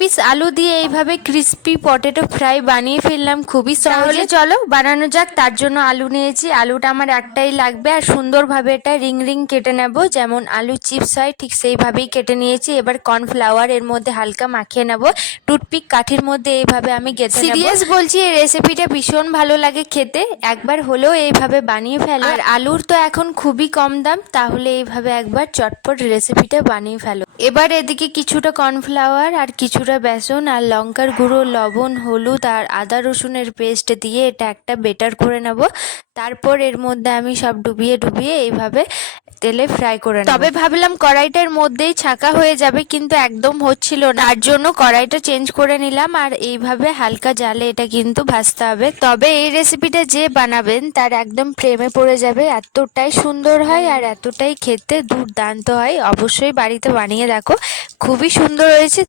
Piece আলু দিয়ে এইভাবে ক্রিস্পি পটেটো ফ্রাই বানিয়ে ফেললাম খুবই সহজে। চলো বানানো যাক। তার জন্য আলু নিয়েছি, আলুটা আমার একটাই লাগবে। আর সুন্দরভাবে এটা রিং রিং কেটে নেব, যেমন আলু চিপস হয় ঠিক সেইভাবেই কেটে নিয়েছি। এবার কর্নফ্লাওয়ার এর মধ্যে হালকা মাখিয়ে নেব, টুথপিক কাঠির মধ্যে এইভাবে আমি গেঁথে নেব। সিরিয়াস বলছি, এই রেসিপিটা ভীষণ ভালো লাগে খেতে, একবার হলেও এইভাবে বানিয়ে ফেলো। আর আলুর তো এখন খুবই কম দাম, তাহলে এইভাবে একবার চটপট রেসিপিটা বানিয়ে ফেলো। এবার এদিকে কিছুটা কর্নফ্লাওয়ার আর কিছুটা বেসন আর লঙ্কার গুঁড়ো, লবণ, হলুদ আর আদা রসুনের পেস্ট দিয়ে এটা একটা বেটার করে নেব। তারপর এর মধ্যে আমি সব ডুবিয়ে ডুবিয়ে এইভাবে তেলে ফ্রাই করে নেব। তবে ভাবলাম কড়াইটার মধ্যেই ছাকা হয়ে যাবে, কিন্তু একদম হচ্ছিল না। তার জন্য কড়াইটা চেঞ্জ করে নিলাম, আর এইভাবে হালকা জালে এটা কিন্তু ভাজতে হবে। তবে এই রেসিপিটা যে বানাবেন তার একদম প্রেমে পড়ে যাবে, এতটাই সুন্দর হয় আর এতটাই খেতে দুর্দান্ত হয়। অবশ্যই বাড়িতে বানিয়ে দেখো, খুবই সুন্দর হয়েছে।